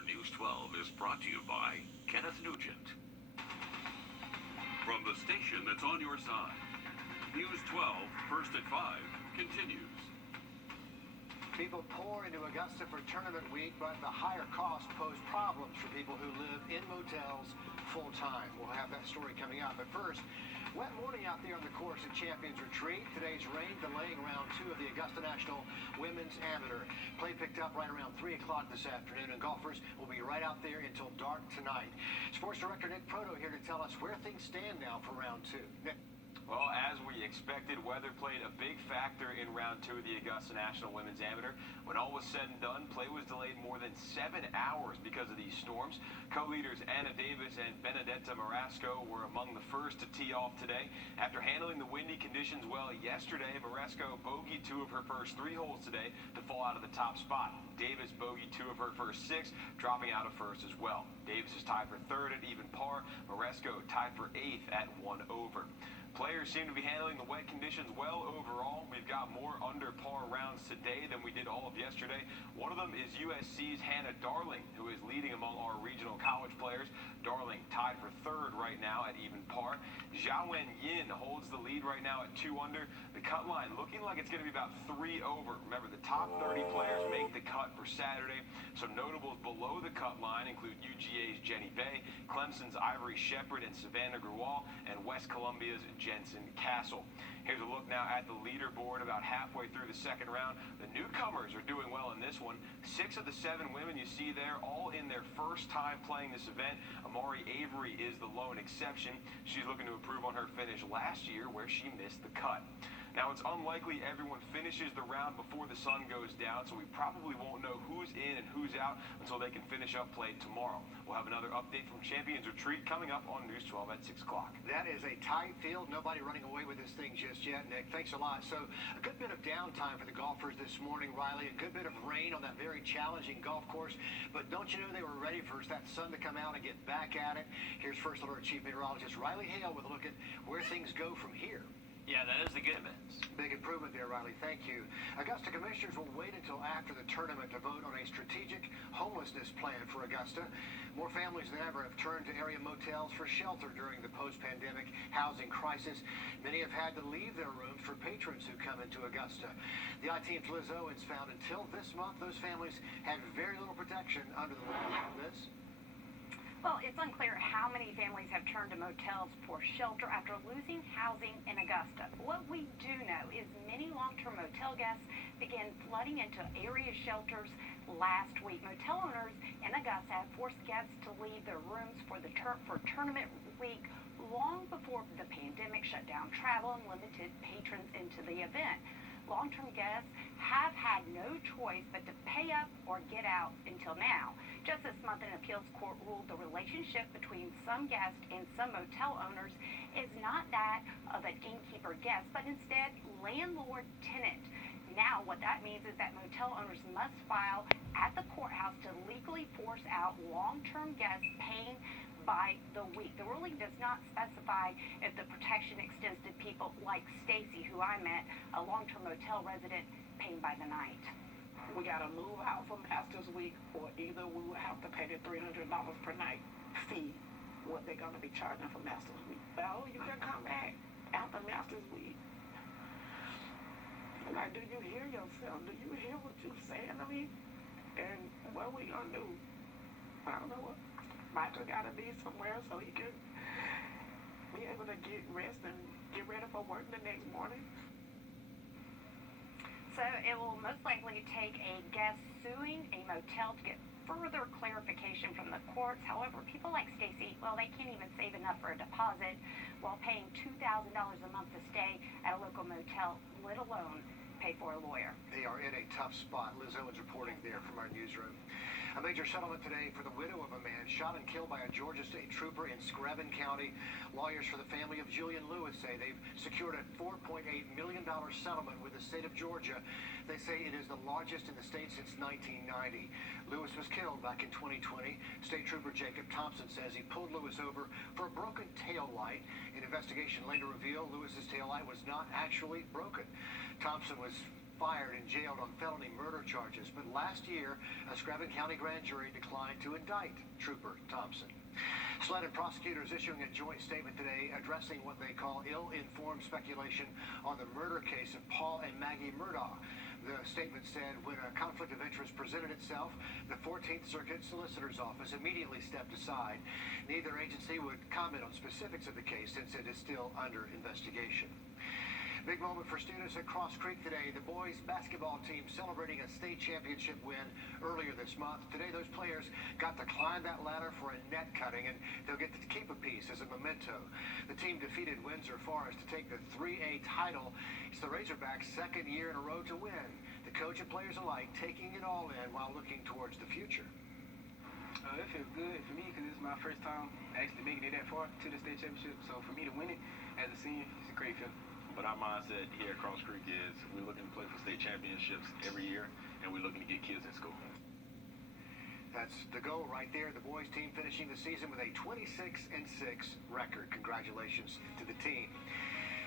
for News 12 is brought to you by Kenneth Nugent. From the station that's on your side, News 12, first at 5, continues. People pour into Augusta for tournament week, but the higher cost pose problems for people who live in motels full-time. We'll have that story coming up. But first, wet morning out there on the course at Champions Retreat. Today's rain delaying round 2 of the Augusta National Women's Amateur. Play picked up right around 3 o'clock this afternoon, and golfers will be right out there until dark tonight. Sports Director Nick Proto here to tell us where things stand now for round 2. Nick. Well, as we expected, weather played a big factor in round 2 of the Augusta National Women's Amateur. When all was said and done, play was delayed more than 7 hours because of these storms. Co-leaders Anna Davis and Benedetta Marasco were among the first to tee off today. After handling the windy conditions well yesterday, Marasco bogeyed 2 of her first 3 holes today to fall out of the top spot. Davis bogeyed 2 of her first 6, dropping out of first as well. Davis is tied for 3rd at even par. Marasco tied for 8th at 1 over. Players seem to be handling the wet conditions well overall. We've got more under par rounds today than we did all of yesterday. One of them is USC's Hannah Darling, who is leading among our regional college players. Darling tied for 3rd right now at even par. Xiaowen Yin holds the lead right now at 2 under. The cut line looking like it's going to be about 3 over. Remember, the top 30 players make the cut for Saturday. Some notables below the cut line include UGA's Jenny Bay, Clemson's Ivory Shepard and Savannah Gruwal, and West Columbia's Jensen Castle. Here's a look now at the leaderboard about halfway through the second round. The newcomers are doing well in this one. 6 of the 7 women you see there, all in their first time playing this event. Amari Avery is the lone exception. She's looking to improve on her finish last year where she missed the cut. Now, it's unlikely everyone finishes the round before the sun goes down, so we probably won't know who's in and who's out until they can finish up play tomorrow. We'll have another update from Champions Retreat coming up on News 12 at 6 o'clock. That is a tight field. Nobody running away with this thing just yet, Nick. Thanks a lot. So, a good bit of downtime for the golfers this morning, Riley. A good bit of rain on that very challenging golf course. But don't you know they were ready for that sun to come out and get back at it? Here's First Alert Chief Meteorologist Riley Hale with a look at where things go from here. Yeah, that is the good news. Big improvement there, Riley. Thank you. Augusta commissioners will wait until after the tournament to vote on a strategic homelessness plan for Augusta. More families than ever have turned to area motels for shelter during the post-pandemic housing crisis. Many have had to leave their rooms for patrons who come into Augusta. The I-Team's Liz Owens found until this month, those families had very little protection under the law. Liz? Well, it's unclear how many families have turned to motels for shelter after losing housing in Augusta. What we do know is many long-term motel guests began flooding into area shelters last week. Motel owners in Augusta have forced guests to leave their rooms for tournament week long before the pandemic shut down travel and limited patrons into the event. Long-term guests have had no choice but to pay up or get out until now. Just this month, an appeals court ruled the relationship between some guests and some motel owners is not that of an innkeeper-guest, but instead landlord-tenant. Now, what that means is that motel owners must file at the courthouse to legally force out long-term guests paying by the week. The ruling does not specify if the protection extends to people like Stacy, who I met, a long-term motel resident paying by the night. We got to move out for Master's Week, or either we will have to pay the $300 per night fee, what they're going to be charging for Master's Week. Well, you can come back after Master's Week. Like, do you hear yourself? Do you hear what you're saying to me? And what we going to do? I don't know what. Michael got to be somewhere so he can be able to get rest and get ready for work the next morning. So it will most likely take a guest suing a motel to get further clarification from the courts. However, people like Stacy, well, they can't even save enough for a deposit while paying $2,000 a month to stay at a local motel, let alone pay for a lawyer. They are in a tough spot. Liz Owens reporting there from our newsroom. A major settlement today for the widow of a man shot and killed by a Georgia State trooper in Screven County. Lawyers for the family of Julian Lewis say they've secured a $4.8 million settlement with the state of Georgia. They say it is the largest in the state since 1990. Lewis was killed back in 2020. State Trooper Jacob Thompson says he pulled Lewis over for a broken tail light. An investigation later revealed Lewis's tail light was not actually broken. Thompson was fired and jailed on felony murder charges, but last year, a Screven County grand jury declined to indict Trooper Thompson. SLED and prosecutors issuing a joint statement today addressing what they call ill-informed speculation on the murder case of Paul and Maggie Murdaugh. The statement said when a conflict of interest presented itself, the 14th Circuit Solicitor's Office immediately stepped aside. Neither agency would comment on specifics of the case since it is still under investigation. Big moment for students at Cross Creek today. The boys basketball team celebrating a state championship win earlier this month. Today, those players got to climb that ladder for a net cutting, and they'll get to keep a piece as a memento. The team defeated Windsor Forest to take the 3A title. It's the Razorbacks' second year in a row to win. The coach and players alike taking it all in while looking towards the future. It feels good for me because it's my first time actually making it that far to the state championship. So for me to win it as a senior, it's a great feeling. But our mindset here at Cross Creek is we're looking to play for state championships every year, and we're looking to get kids in school. That's the goal right there. The boys team finishing the season with a 26-6 record. Congratulations to the team.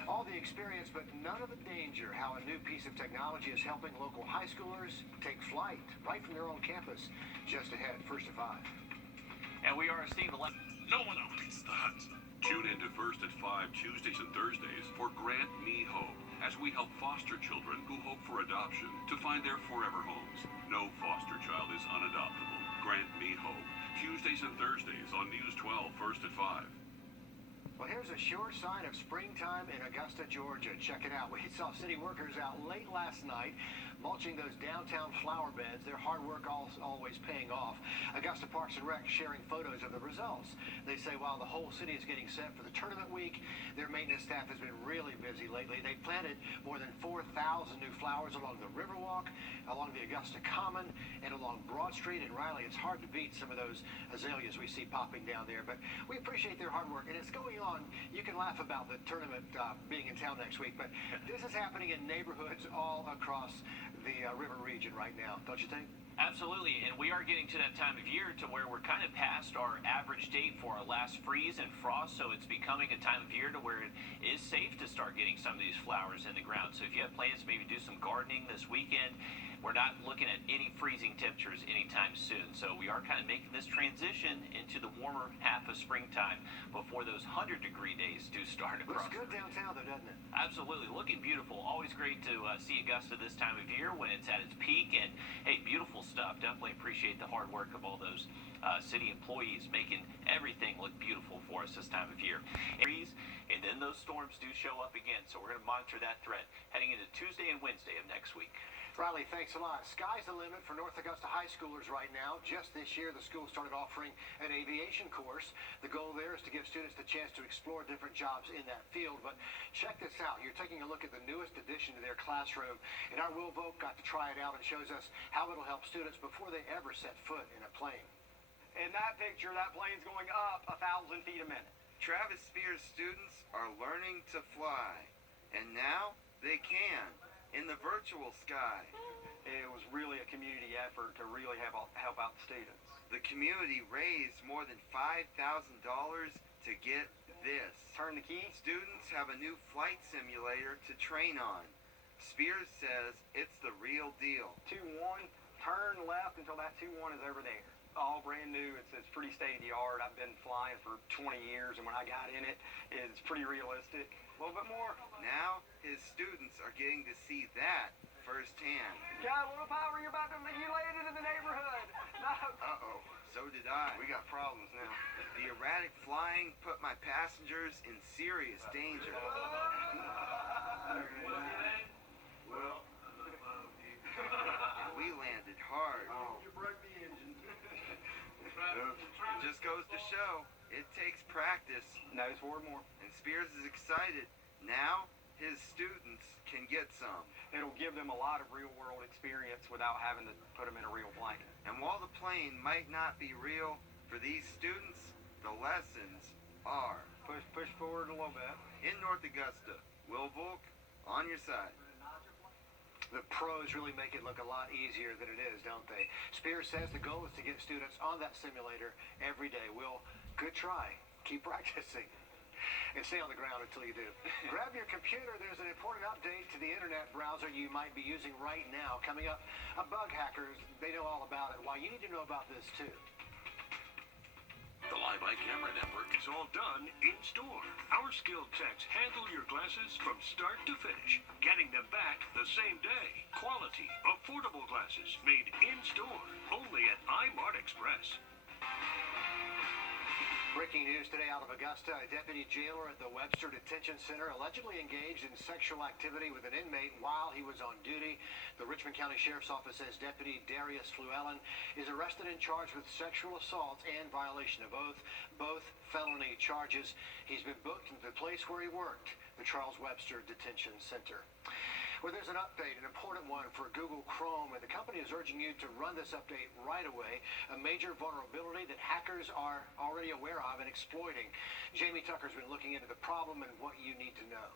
All the experience, but none of the danger. How a new piece of technology is helping local high schoolers take flight right from their own campus. Just ahead, First at 5. And we are seeing the left. No one outbeats that. Tune in to First at 5 Tuesdays and Thursdays for Grant Me Hope as we help foster children who hope for adoption to find their forever homes. No foster child is unadoptable. Grant Me Hope. Tuesdays and Thursdays on News 12 First at 5. Well, here's a sure sign of springtime in Augusta, Georgia. Check it out. We saw city workers out late last night mulching those downtown flower beds. Their hard work always paying off. Augusta Parks and Rec sharing photos of the results. They say while the whole city is getting set for the tournament week, their maintenance staff has been really busy lately. They planted more than 4,000 new flowers along the Riverwalk, along the Augusta Common, and along Broad Street. And Riley, it's hard to beat some of those azaleas we see popping down there. But we appreciate their hard work, and it's going on. You can laugh about the tournament being in town next week, but this is happening in neighborhoods all across the river region right now, don't you think? Absolutely, and we are getting to that time of year to where we're kind of past our average date for our last freeze and frost, so it's becoming a time of year to where it is safe to start getting some of these flowers in the ground. So if you have plans to maybe do some gardening this weekend, we're not looking at any freezing temperatures anytime soon. So we are kind of making this transition into the warmer half of springtime before those 100-degree days do start across. Looks good downtown though, doesn't it? Absolutely, looking beautiful. Always great to see Augusta this time of year when it's at its peak. And hey, beautiful stuff. Definitely appreciate the hard work of all those city employees making everything look beautiful for us this time of year. And then those storms do show up again, so we're going to monitor that threat heading into Tuesday and Wednesday of next week. Riley, thanks a lot. Sky's the limit for North Augusta high schoolers right now. Just this year, the school started offering an aviation course. The goal there is to give students the chance to explore different jobs in that field. But check this out. You're taking a look at the newest addition to their classroom, and our Will Vogt got to try it out and shows us how it'll help students before they ever set foot in a plane. In that picture, that plane's going up 1,000 feet a minute. Travis Spears students are learning to fly, and now they can in the virtual sky. It was really a community effort to really help out the students. The community raised more than $5,000 to get this. Turn the key. Students have a new flight simulator to train on. Spears says it's the real deal. 2-1, turn left until that 2-1 is over there. All brand new. It's pretty state-of-the-art. I've been flying for 20 years, and when I got in it, it's pretty realistic. A little bit more. Now his students are getting to see that firsthand. Got a little power, you're about to you landed in the neighborhood. No. Uh-oh, so did I. We got problems now. The erratic flying put my passengers in serious danger. Well, And we landed hard. you broke the engine. It just goes to show, it takes practice. Nose forward more. And Spears is excited. Now his students can get some. It'll give them a lot of real-world experience without having to put them in a real plane. And while the plane might not be real, for these students, the lessons are. Push forward a little bit. In North Augusta, Will Volk, on your side. The pros really make it look a lot easier than it is, don't they? Spears says the goal is to get students on that simulator every day. Will, good try. Keep practicing. And stay on the ground until you do. Grab your computer. There's an important update to the internet browser you might be using right now. Coming up, bug hackers, they know all about it. Why you need to know about this too. The Live Eye Camera Network is all done in-store. Our skilled techs handle your glasses from start to finish, getting them back the same day. Quality, affordable glasses made in-store, only at iMart Express. Breaking news today out of Augusta. A deputy jailer at the Webster Detention Center allegedly engaged in sexual activity with an inmate while he was on duty. The Richmond County Sheriff's Office says Deputy Darius Fluellen is arrested and charged with sexual assault and violation of oath, both felony charges. He's been booked into the place where he worked, the Charles Webster Detention Center. Well, there's an update, an important one for Google Chrome, and the company is urging you to run this update right away, a major vulnerability that hackers are already aware of and exploiting. Jamie Tucker's been looking into the problem and what you need to know.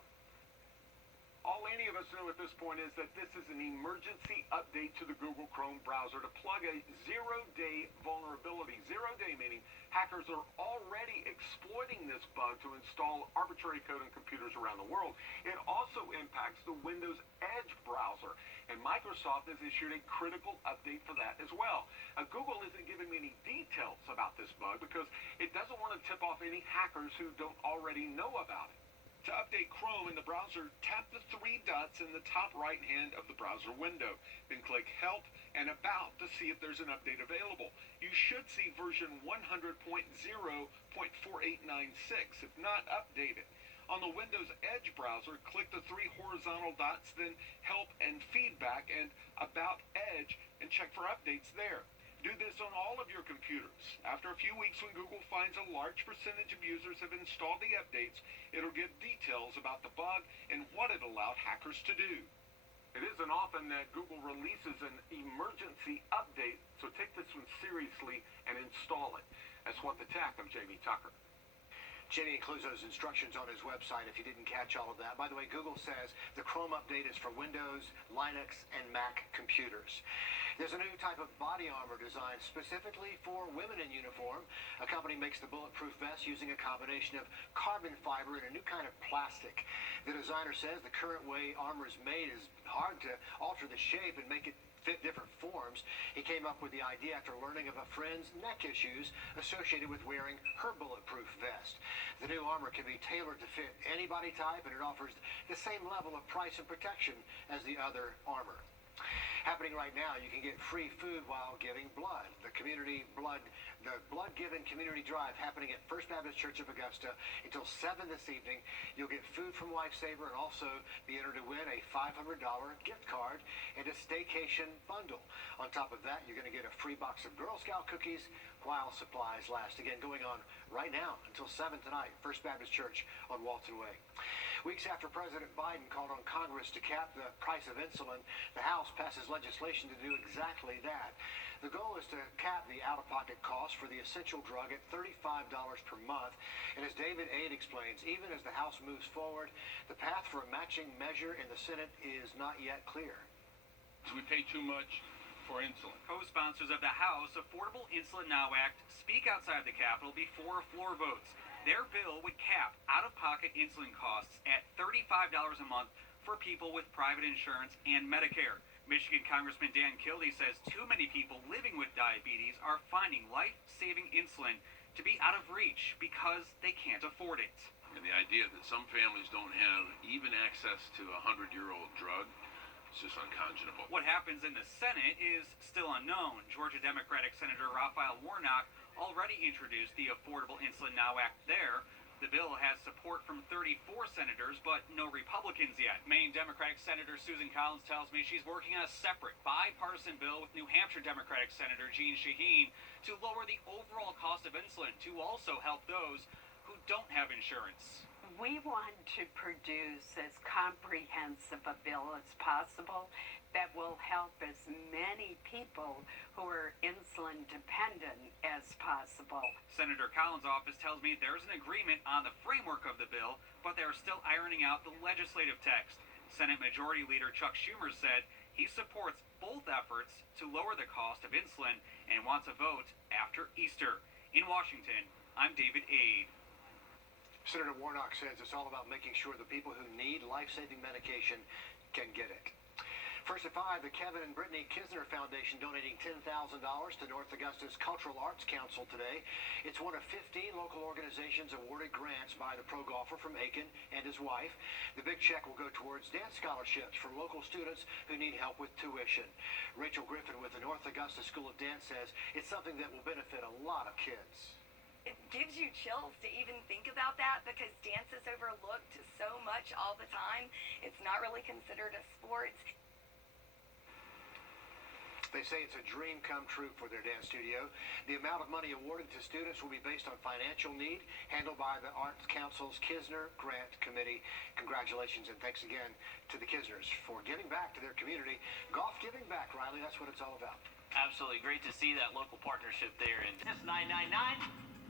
All any of us know at this point is that this is an emergency update to the Google Chrome browser to plug a zero-day vulnerability. Zero-day meaning hackers are already exploiting this bug to install arbitrary code on computers around the world. It also impacts the Windows Edge browser, and Microsoft has issued a critical update for that as well. Google isn't giving me any details about this bug because it doesn't want to tip off any hackers who don't already know about it. To update Chrome in the browser, tap the three dots in the top right hand of the browser window. Then click Help and About to see if there's an update available. You should see version 100.0.4896, if not updated. On the Windows Edge browser, click the three horizontal dots, then Help and Feedback and About Edge, and check for updates there. Do this on all of your computers. After a few weeks, when Google finds a large percentage of users have installed the updates, it'll give details about the bug and what it allowed hackers to do. It isn't often that Google releases an emergency update, so take this one seriously and install it. That's What the Tech. I'm Jamie Tucker. Jamie includes those instructions on his website if you didn't catch all of that. By the way, Google says the Chrome update is for Windows, Linux, and Mac computers. There's a new type of body armor designed specifically for women in uniform. A company makes the bulletproof vest using a combination of carbon fiber and a new kind of plastic. The designer says the current way armor is made is hard to alter the shape and make it fit different forms. He came up with the idea after learning of a friend's neck issues associated with wearing her bulletproof vest. The new armor can be tailored to fit any body type, and it offers the same level of price and protection as the other armor. Happening right now, you can get free food while giving blood. The Blood Given Community Drive happening at First Baptist Church of Augusta until 7 this evening. You'll get food from Lifesaver and also be entered to win a $500 gift card and a staycation bundle. On top of that, you're going to get a free box of Girl Scout cookies while supplies last. Again, going on right now until 7 tonight, First Baptist Church on Walton Way. Weeks after President Biden called on Congress to cap the price of insulin, the House passes legislation to do exactly that. The goal is to cap the out-of-pocket cost for the essential drug at $35 per month. And as David Aid explains, even as the House moves forward, the path for a matching measure in the Senate is not yet clear. We pay too much for insulin. Co-sponsors of the House Affordable Insulin Now Act speak outside the Capitol before floor votes. Their bill would cap out-of-pocket insulin costs at $35 a month for people with private insurance and Medicare. Michigan Congressman Dan Kildee says too many people living with diabetes are finding life-saving insulin to be out of reach because they can't afford it. And the idea that some families don't have even access to a 100-year-old drug, it's just unconscionable. What happens in the Senate is still unknown. Georgia Democratic Senator Raphael Warnock already introduced the Affordable Insulin Now Act there. The bill has support from 34 senators, but no Republicans yet. Maine Democratic Senator Susan Collins tells me she's working on a separate bipartisan bill with New Hampshire Democratic Senator Jean Shaheen to lower the overall cost of insulin to also help those who don't have insurance. We want to produce as comprehensive a bill as possible that will help as many people who are insulin dependent as possible. Senator Collins' office tells me there's an agreement on the framework of the bill, but they're still ironing out the legislative text. Senate Majority Leader Chuck Schumer said he supports both efforts to lower the cost of insulin and wants a vote after Easter. In Washington, I'm David Aid. Senator Warnock says it's all about making sure the people who need life-saving medication can get it. First at 5, the Kevin and Brittany Kisner Foundation donating $10,000 to North Augusta's Cultural Arts Council today. It's one of 15 local organizations awarded grants by the pro golfer from Aiken and his wife. The big check will go towards dance scholarships for local students who need help with tuition. Rachel Griffin with the North Augusta School of Dance says it's something that will benefit a lot of kids. It gives you chills to even think about that because dance is overlooked so much all the time. It's not really considered a sport. They say it's a dream come true for their dance studio. The amount of money awarded to students will be based on financial need, handled by the Arts Council's Kisner Grant Committee. Congratulations and thanks again to the Kisners for giving back to their community. Golf giving back, Riley, that's what it's all about. Absolutely. Great to see that local partnership there. And it's 999-9999.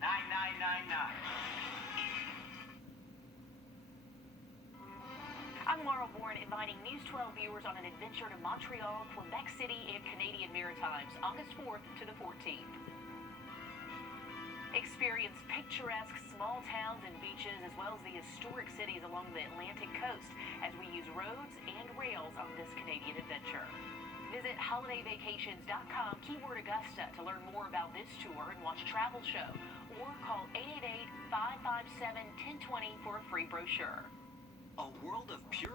I'm Laura Bourne, inviting News 12 viewers on an adventure to Montreal, Quebec City, and Canadian Maritimes, August 4th to the 14th. Experience picturesque small towns and beaches, as well as the historic cities along the Atlantic coast, as we use roads and rails on this Canadian adventure. Visit holidayvacations.com, keyword Augusta, to learn more about this tour and watch a travel show, or call 888-557-1020 for a free brochure. A world of pure